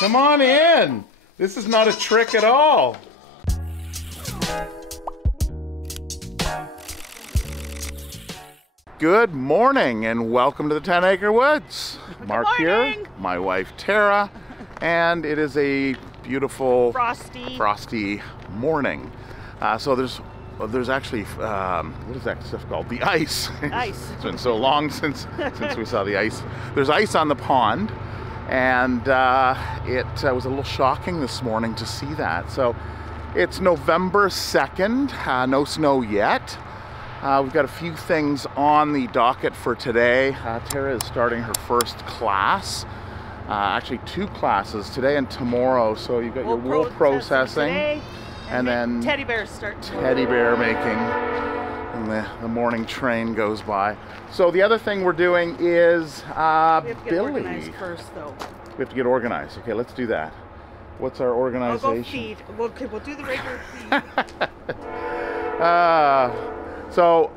Come on in. This is not a trick at all. Good morning and welcome to the 10 Acre Woods. Mark here, my wife Tara, and it is a beautiful frosty morning. So there's actually, what is that stuff called? The ice. Ice. It's been so long since we saw the ice. There's ice on the pond, and it was a little shocking this morning to see that. So it's November 2nd, no snow yet. We've got a few things on the docket for today. Tara is starting her first class. Actually 2 classes, today and tomorrow. So you've got your wool processing today, and then teddy bears start. Teddy bear making, and the morning train goes by. So the other thing we're doing is we have to get Billy. organized first, though. We have to get organized. Okay, let's do that. What's our organization? I'll go feed. We'll do the regular feed. So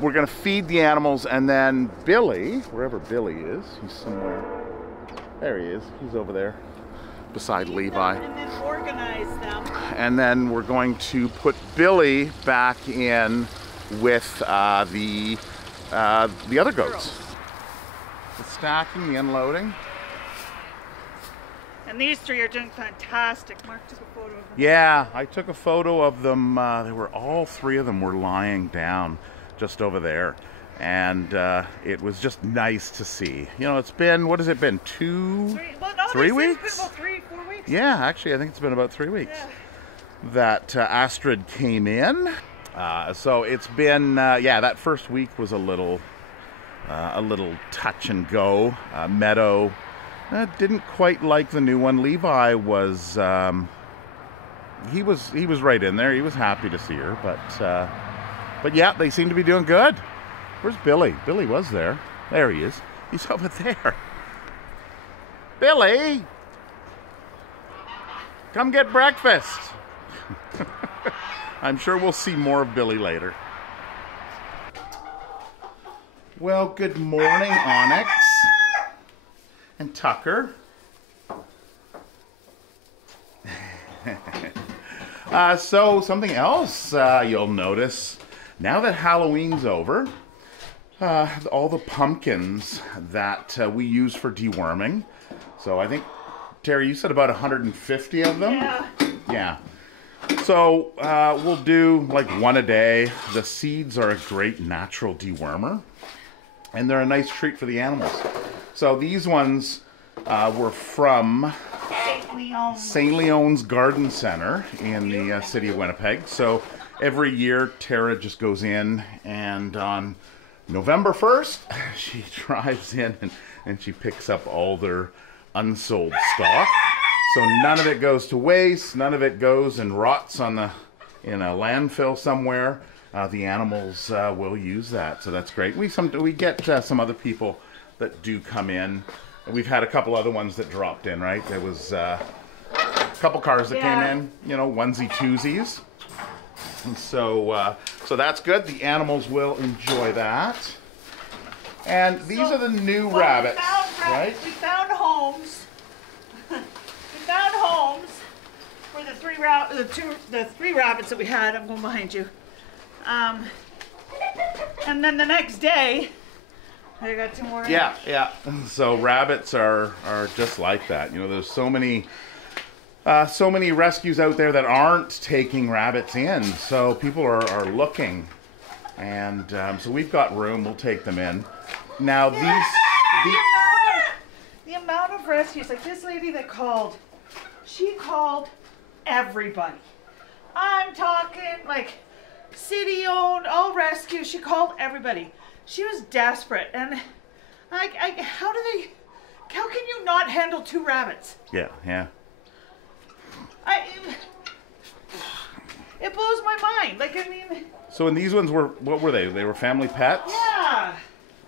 we're gonna feed the animals, and then Billy, wherever Billy is, he's somewhere. There he is. He's over there beside Levi. And then organize them. And then we're going to put Billy back in with the other goats. The stacking, the unloading. And these 3 are doing fantastic. Mark took a photo of them. Yeah, I took a photo of them. They were all 3 of them were lying down just over there, and it was just nice to see. You know, it's been, what has it been, 3 weeks? It's been about 3-4 weeks. Yeah, actually, I think it's been about 3 weeks that Astrid came in. So it's been, yeah, that first week was a little touch and go. Meadow didn't quite like the new one. Levi was, he was right in there. He was happy to see her, but yeah, they seem to be doing good. Where's Billy? Billy was there. There he is. He's over there. Billy, come get breakfast. I'm sure we'll see more of Billy later. Well, good morning, Onyx and Tucker. So something else you'll notice, now that Halloween's over, all the pumpkins that we use for deworming. So I think, Terry, you said about 150 of them? Yeah. Yeah. So we'll do like 1 a day. The seeds are a great natural dewormer, and they're a nice treat for the animals. So these ones were from St. Leon's Garden Center in the city of Winnipeg. So every year Tara just goes in, and on November 1st she drives in and she picks up all their unsold stock. So none of it goes to waste, none of it goes and rots in a landfill somewhere. The animals will use that, so that's great. We get some other people that do come in. We've had a couple other ones that dropped in, right? There was a couple cars that came in, you know, onesie twosies. And so that's good. The animals will enjoy that. And these are the new rabbits, right? We found homes. We found homes for the 3 rabbits that we had. I'm going behind you. And then the next day, I got 2 more. Yeah. So rabbits are just like that. You know, there's so many rescues out there that aren't taking rabbits in. So people are looking, and so we've got room. We'll take them in. Now the amount of rescues, like this lady that called, she called everybody. I'm talking like city-owned, all rescues. She called everybody. She was desperate, and how can you not handle 2 rabbits? Yeah. It blows my mind. Like, I mean. So, and these ones were, what were they? They were family pets? Yeah.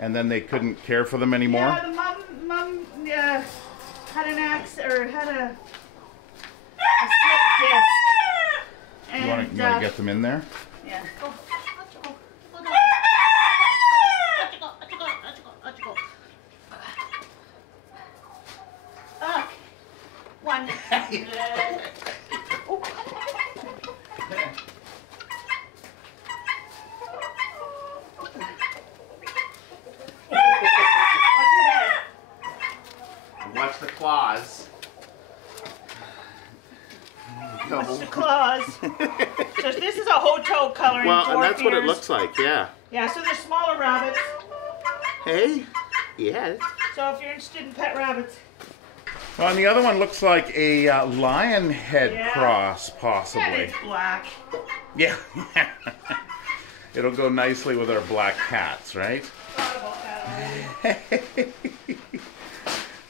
And then they couldn't care for them anymore? Yeah, the mom had an had a slip disc. And, you want to get them in there? Yeah. Go. on. Oh. Watch the claws. Watch the claws. So this is a Hoto coloring. Well, and that's what it ears. looks like, yeah. Yeah, so they're smaller rabbits. Hey? Yes. So if you're interested in pet rabbits. Well, and the other one looks like a lion head cross, Yeah, possibly. it's black. Yeah. It'll go nicely with our black cats, right? Thought about that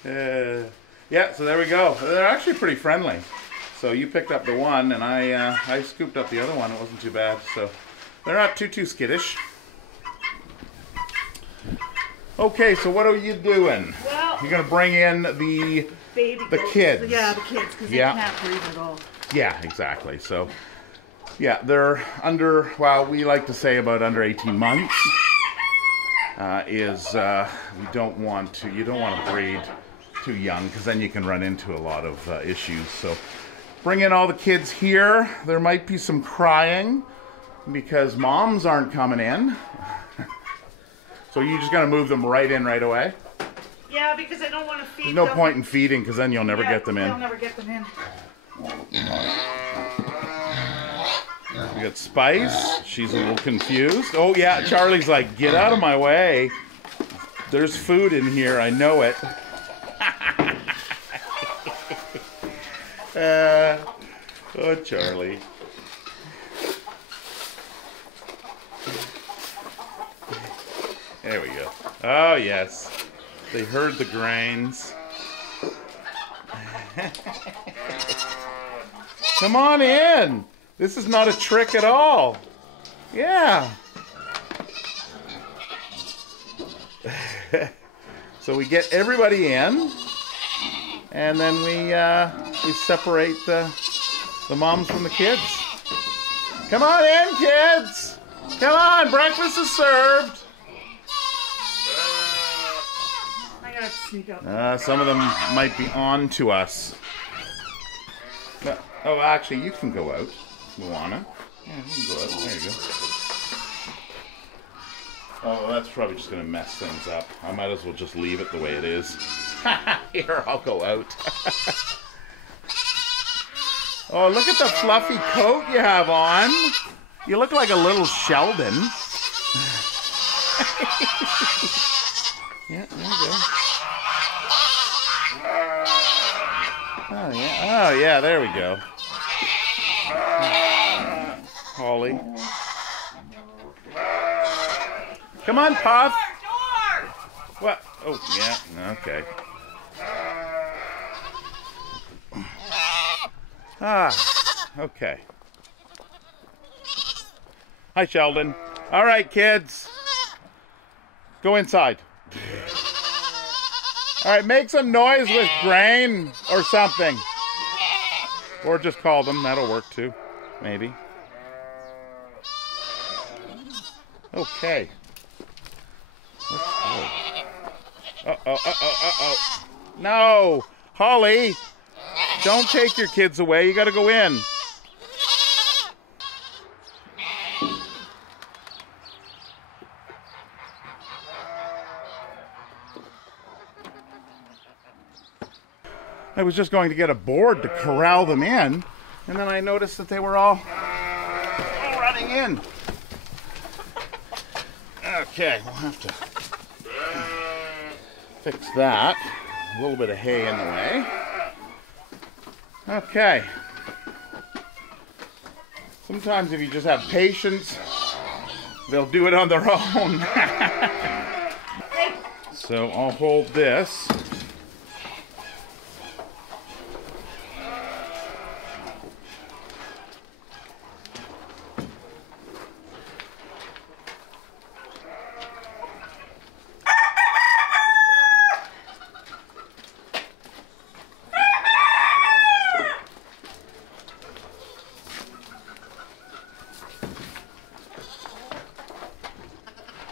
already. Yeah, so there we go. They're actually pretty friendly. So you picked up the one, and I scooped up the other one. It wasn't too bad. So they're not too skittish. Okay, so what are you doing? Well, You're gonna bring in the goats. kids. Yeah, the kids, because they can't breathe at all. Yeah, exactly. So yeah, they're under. Well, we like to say about under 18 months. You don't want to breed too young, because then you can run into a lot of issues. So bring in all the kids here. There might be some crying because moms aren't coming in. So you're just gonna move them right in right away? Yeah, because I don't want to feed There's no them. point in feeding, because then you'll never get them in. You'll never get them in. We got Spice. She's a little confused. Oh yeah, Charlie's like, get out of my way. There's food in here, I know it. Oh, Charlie. There we go. Oh, yes. They heard the grains. Come on in. This is not a trick at all. Yeah. So we get everybody in, and then we separate the moms from the kids. Come on in, kids. Come on, breakfast is served. I gotta sneak out. Some of them might be on to us. Oh, actually, you can go out, Moana. Yeah, you can go out. There you go. Oh, well, that's probably just going to mess things up. I might as well just leave it the way it is. Here, I'll go out. Oh, look at the fluffy coat you have on. You look like a little Sheldon. Yeah, there you go. Oh, yeah. Oh, yeah, there we go. Holly. Come on, Puff. What? Oh, yeah, okay. Okay. Hi, Sheldon. All right, kids. Go inside. All right, make some noise with grain or something. Or just call them. That'll work too. Maybe. Okay. Let's go. Uh-oh. No! Holly! Don't take your kids away. You gotta go in. I was just going to get a board to corral them in, and then I noticed that they were all running in. Okay, we'll have to fix that. A little bit of hay in the way. Okay. Sometimes if you just have patience, they'll do it on their own. So I'll hold this.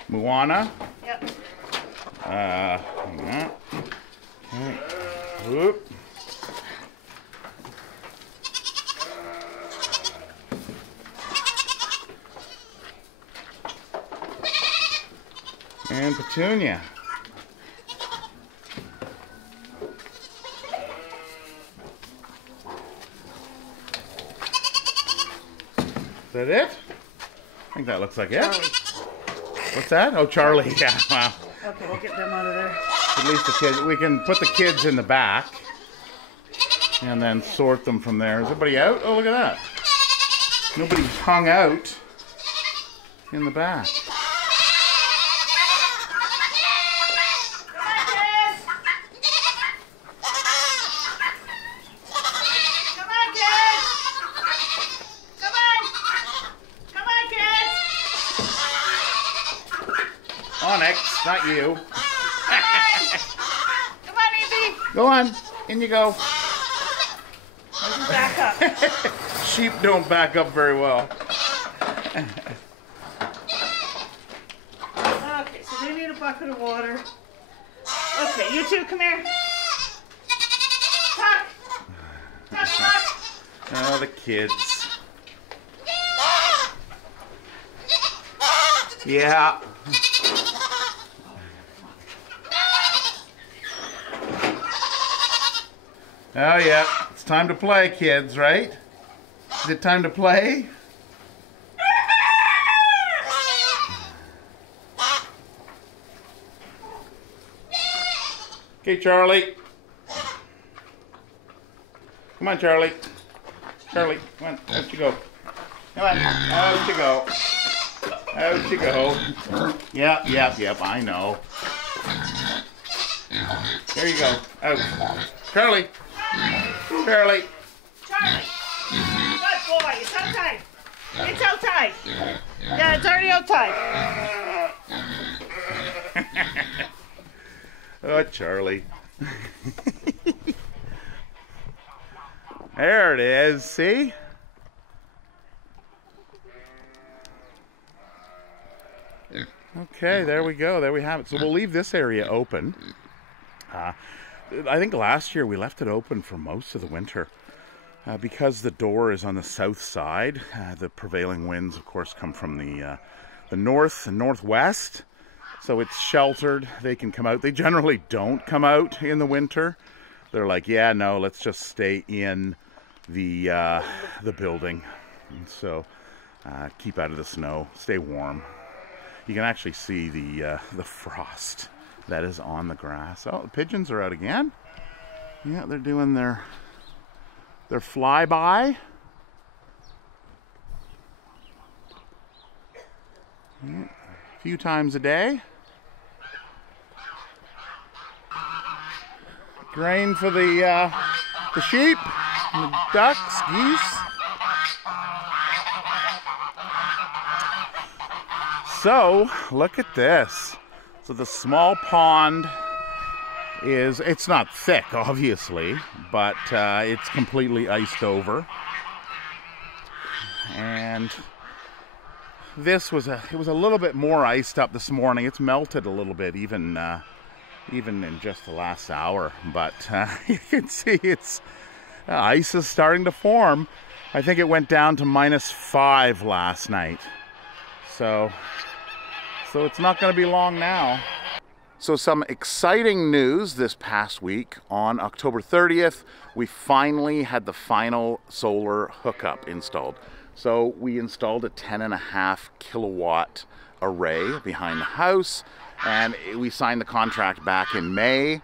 Moana. Yep. Hang on. Okay. Whoop. And Petunia. Is that it? I think that looks like it. Charlie. What's that? Oh, Charlie. Yeah, wow. Okay, we'll get them out of there. At least the kids. We can put the kids in the back and then sort them from there. Is everybody out? Oh, look at that. Nobody's hung out in the back. Onyx, not you. Come on, Izzy. Go on. In you go. Back up. Sheep don't back up very well. Okay, so they need a bucket of water. Okay, you two, come here. Tuck. Tuck, tuck. Oh, the kids. Yeah. Oh, yeah. It's time to play, kids, right? Is it time to play? Okay, Charlie. Come on, Charlie. Charlie, come on. Out you go. Come on. Out you go. Out you go. Yep, I know. There you go. Out. Charlie. Charlie. Charlie. Good boy. It's outside. It's outside. Yeah, it's already outside. Oh, Charlie. There it is. See? Okay, there we go. There we have it. So we'll leave this area open. I think last year we left it open for most of the winter because the door is on the south side. The prevailing winds, of course, come from the north and northwest, so it's sheltered. They can come out. They generally don't come out in the winter. They're like, yeah, no, let's just stay in the building. And so keep out of the snow, stay warm. You can actually see the frost that is on the grass. Oh, the pigeons are out again. Yeah, they're doing their flyby. Yeah, a few times a day. Grain for the sheep, and the ducks, geese. So, look at this. So the small pond is, it's not thick, obviously, but it's completely iced over. And this was it was a little bit more iced up this morning. It's melted a little bit, even in just the last hour. But you can see it's ice is starting to form. I think it went down to -5 last night. So it's not going to be long now. So some exciting news this past week. On October 30th, we finally had the final solar hookup installed. So we installed a 10.5 kilowatt array behind the house, and we signed the contract back in May,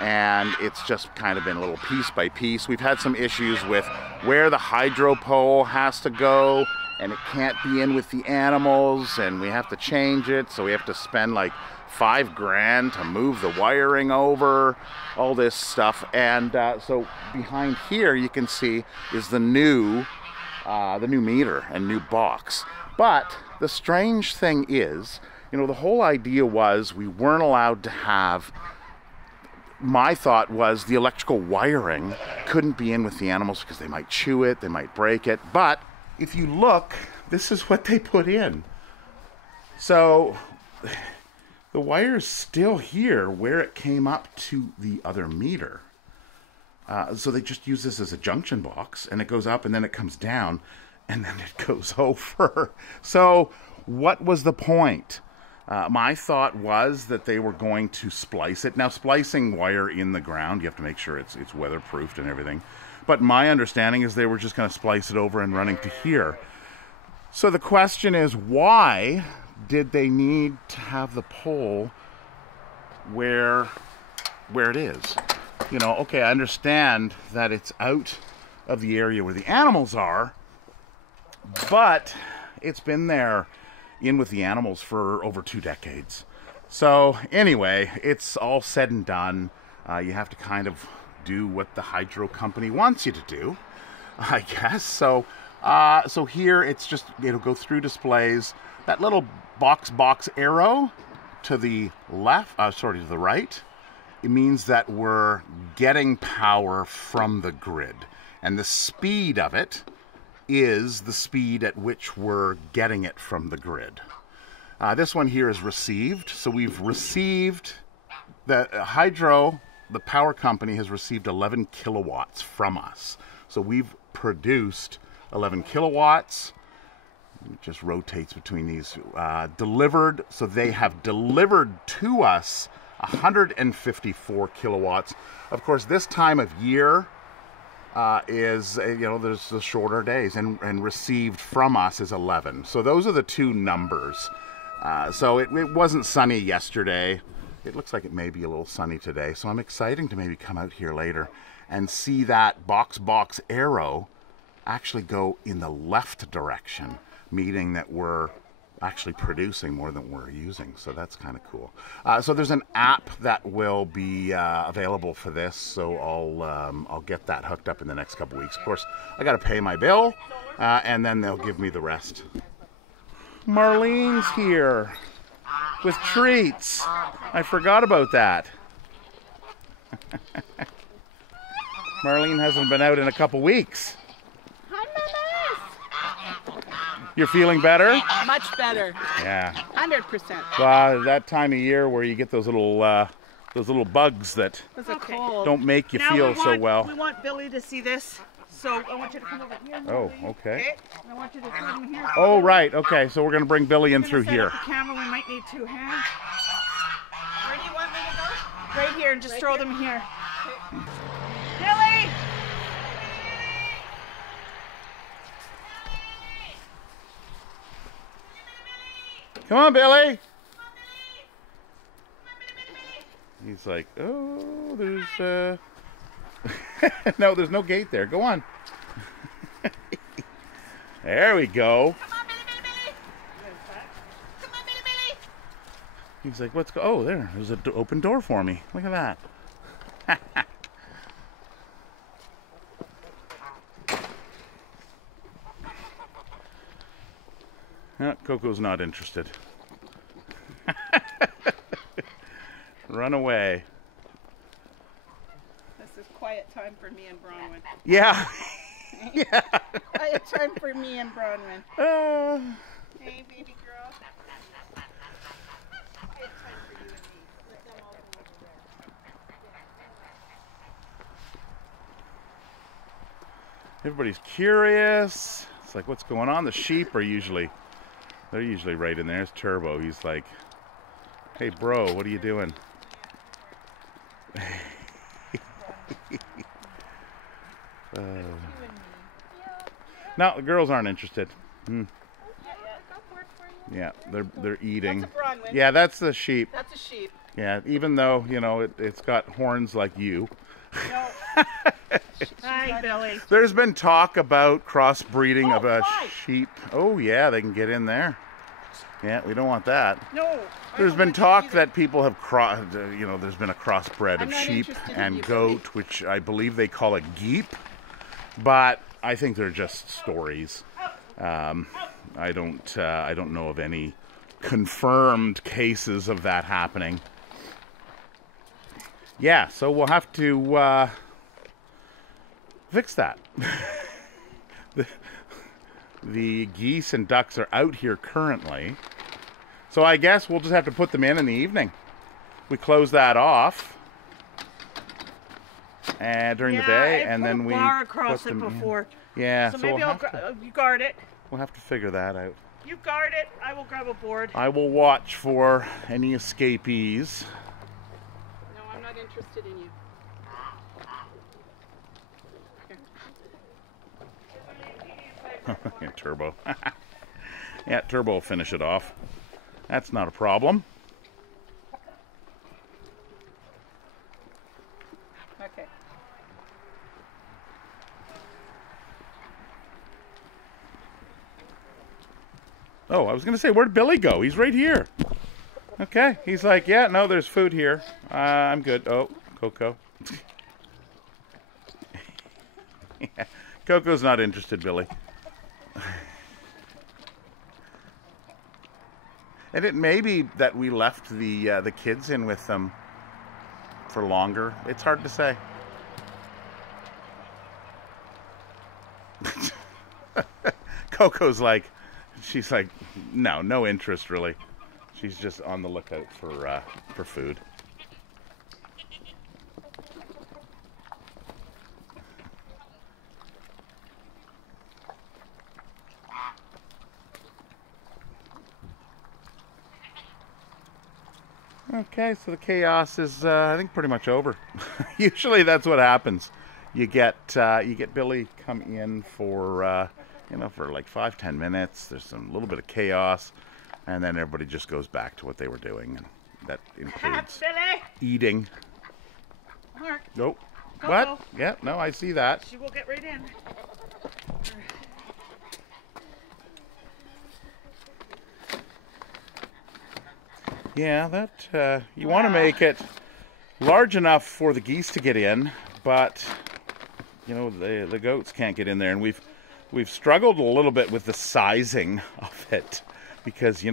and it's just kind of been a little piece by piece. We've had some issues with where the hydro pole has to go, and it can't be in with the animals, and we have to change it, so we have to spend like $5 grand to move the wiring over, all this stuff. And so behind here you can see is the new meter and new box. But the strange thing is, you know, the whole idea was we weren't allowed to have, my thought was the electrical wiring couldn't be in with the animals because they might chew it, they might break it. But if you look, this is what they put in. So the wire's still here where it came up to the other meter. So they just use this as a junction box, and it goes up and then it comes down and then it goes over. So what was the point? My thought was that they were going to splice it. Now, splicing wire in the ground, you have to make sure it's weatherproofed and everything. But my understanding is they were just going to splice it over and running to here. So the question is, why did they need to have the pole where it is? You know, okay, I understand that it's out of the area where the animals are, but it's been there in with the animals for over 2 decades. So anyway, it's all said and done. You have to kind of do what the hydro company wants you to do, I guess. So here it's just, it'll go through displays. That little box arrow to the left, to the right, it means that we're getting power from the grid. And the speed of it is the speed at which we're getting it from the grid. This one here is received. So we've received, the hydro, the power company has received 11 kilowatts from us. So we've produced 11 kilowatts. It just rotates between these. Delivered, so they have delivered to us 154 kilowatts. Of course, this time of year is, there's the shorter days, and received from us is 11. So those are the two numbers. So it wasn't sunny yesterday. It looks like it may be a little sunny today. So I'm excited to maybe come out here later and see that box arrow actually go in the left direction, meaning that we're actually producing more than we're using. So that's kind of cool. So there's an app that will be available for this. So I'll get that hooked up in the next couple weeks. Of course, I got to pay my bill, and then they'll give me the rest. Marlene's here with treats. I forgot about that. Marlene hasn't been out in a couple weeks. You're feeling better? Much better. Yeah. 100%. Well, that time of year where you get those little bugs that don't make you feel so well. We want Billy to see this, so I want you to come over here. Oh, okay. I want you to come in here. Oh, right. Okay, so we're going to bring Billy in through here. The camera, we might need 2 hands. Where do you want me to go? Right here, and just throw them here. Billy! Come on, Billy. He's like, oh, there's no, there's no gate there. Go on. There we go. Come on, Billy. Come on, Billy. He's like, what's oh, there's an open door for me. Look at that. Coco's not interested. Run away. This is quiet time for me and Bronwyn. Yeah. Yeah. Quiet time for me and Bronwyn. Hey, baby girl. Quiet time for you and me. Let them all come over there. Everybody's curious. It's like, what's going on? The sheep are they're usually right in there. It's Turbo. He's like, hey, bro, what are you doing? No, the girls aren't interested. Yeah, they're eating. That's a Bronwyn. Yeah, that's the sheep. That's a sheep. Yeah, even though, it's got horns like you. No. Hi, Billy. There's been talk about crossbreeding of a why? sheep. Oh, yeah, they can get in there. Yeah, we don't want that. No. There's been talk that people have there's been a crossbred of not sheep interested in and you, goat, which I believe they call a geep, but I think they're just stories. I don't know of any confirmed cases of that happening. Yeah, so we'll have to fix that. The geese and ducks are out here currently. So I guess we'll just have to put them in the evening. We close that off during the day, and then we bar across put it them before. in. Yeah, So so maybe we'll you guard it. have to figure that out. You guard it. I will grab a board. I will watch for any escapees. No, I'm not interested in you. Yeah, Turbo. Yeah, Turbo will finish it off. That's not a problem. Okay. Oh, I was going to say, where'd Billy go? He's right here. Okay. He's like, yeah, no, there's food here. I'm good. Oh, Coco. Yeah. Coco's not interested, Billy. And it may be that we left the kids in with them for longer. It's hard to say. Coco's like, she's like, no interest really. She's just on the lookout for food. Okay, so the chaos is, I think, pretty much over. Usually that's what happens. You get Billy come in for, for like 5-10 minutes. There's some little bit of chaos, and then everybody just goes back to what they were doing, and that includes Billy. eating. Mark. Nope. Coco. What? Yeah, no, I see that. She will get right in. Yeah, that you want to make it large enough for the geese to get in, but the goats can't get in there, and we've struggled a little bit with the sizing of it because you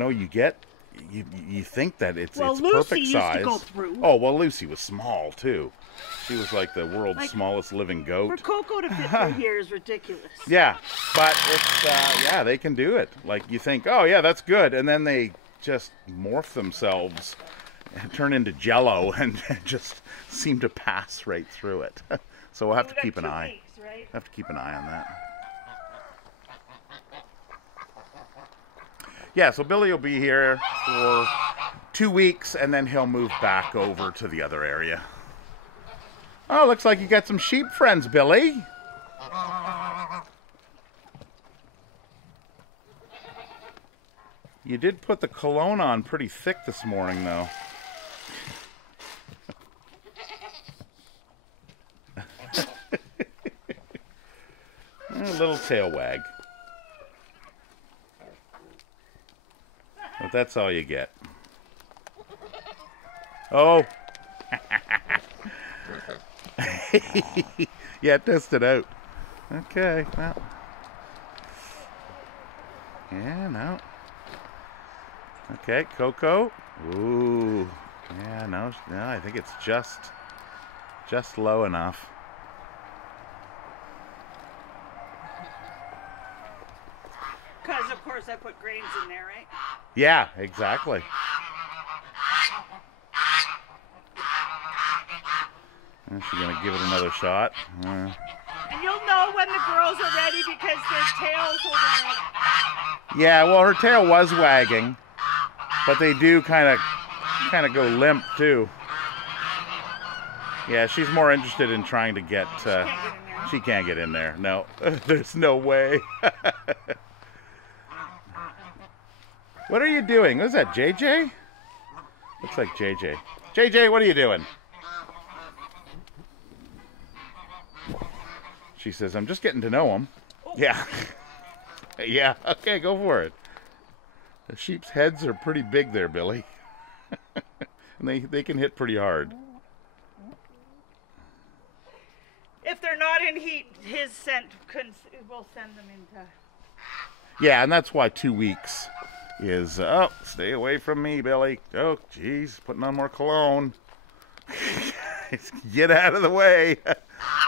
think that it's Lucy perfect used size. to go through. Oh well, Lucy was small too. She was like the world's smallest living goat. For Coco to fit through here is ridiculous. Yeah, but it's they can do it. Like you think, oh yeah, that's good, and then they just morph themselves and turn into jello and just seem to pass right through it. So we'll have to keep an eye. Weeks, right? Have to keep an eye on that. Yeah, so Billy will be here for 2 weeks and then he'll move back over to the other area. Oh, looks like you got some sheep friends, Billy. You did put the cologne on pretty thick this morning, though. A little tail wag. But that's all you get. Oh! Yeah, test it out. Okay, well. Yeah, no. Okay, Coco. Ooh. Yeah, no, I think it's just low enough. Because, of course, I put grains in there, right? Yeah, exactly. Is she going to give it another shot? And you'll know when the girls are ready because their tails will wag. Yeah, well, her tail was wagging, but they do kind of go limp too. Yeah, she's more interested in trying to get. She can't get in there. No, there's no way. What are you doing? What is that, JJ? Looks like JJ. JJ, what are you doing? She says, I'm just getting to know him. Oh. Yeah. Yeah, okay, go for it. The sheep's heads are pretty big there, Billy. And they can hit pretty hard. If they're not in heat, his scent will send them into... Yeah, and that's why 2 weeks is, oh, stay away from me, Billy. Oh, geez, putting on more cologne. Get out of the way.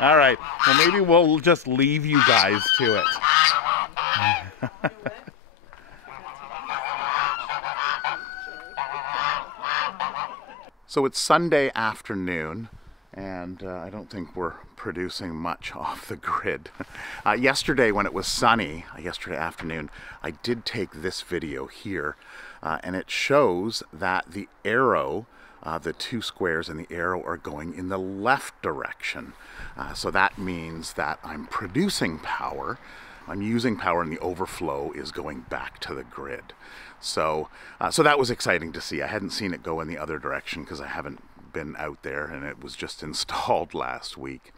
All right, well, maybe we'll just leave you guys to it. So it's Sunday afternoon, and I don't think we're producing much off the grid. Yesterday when it was sunny, yesterday afternoon, I did take this video here, and it shows that the arrow, the two squares in the arrow are going in the left direction. So that means that I'm producing power. I'm using power, and the overflow is going back to the grid. So that was exciting to see. I hadn't seen it go in the other direction because I haven't been out there, and it was just installed last week.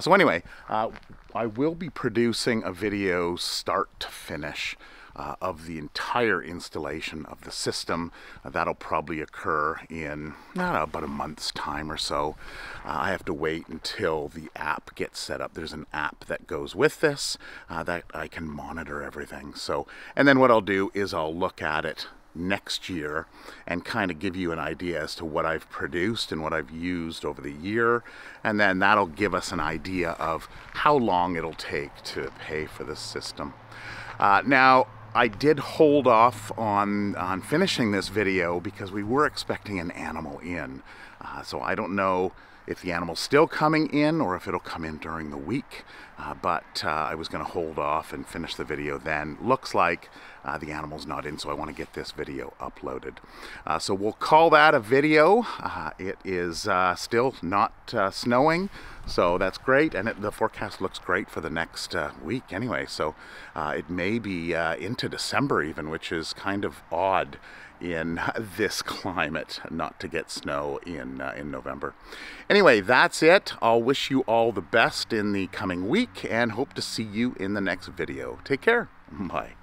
So anyway, I will be producing a video start to finish of the entire installation of the system. That'll probably occur in about a month's time or so. I have to wait until the app gets set up. There's an app that goes with this that I can monitor everything. So, and then what I'll do is I'll look at it next year and kind of give you an idea as to what I've produced and what I've used over the year, and then that'll give us an idea of how long it'll take to pay for this system. Now, I did hold off on finishing this video because we were expecting an animal in. So I don't know if the animal's still coming in or if it'll come in during the week. But I was going to hold off and finish the video then. Looks like the animal's not in, so I want to get this video uploaded. So we'll call that a video. It is still not snowing, so that's great, and the forecast looks great for the next week anyway. So it may be into December even, which is kind of odd in this climate not to get snow in November. Anyway, that's it. I'll wish you all the best in the coming week and hope to see you in the next video. Take care. Bye.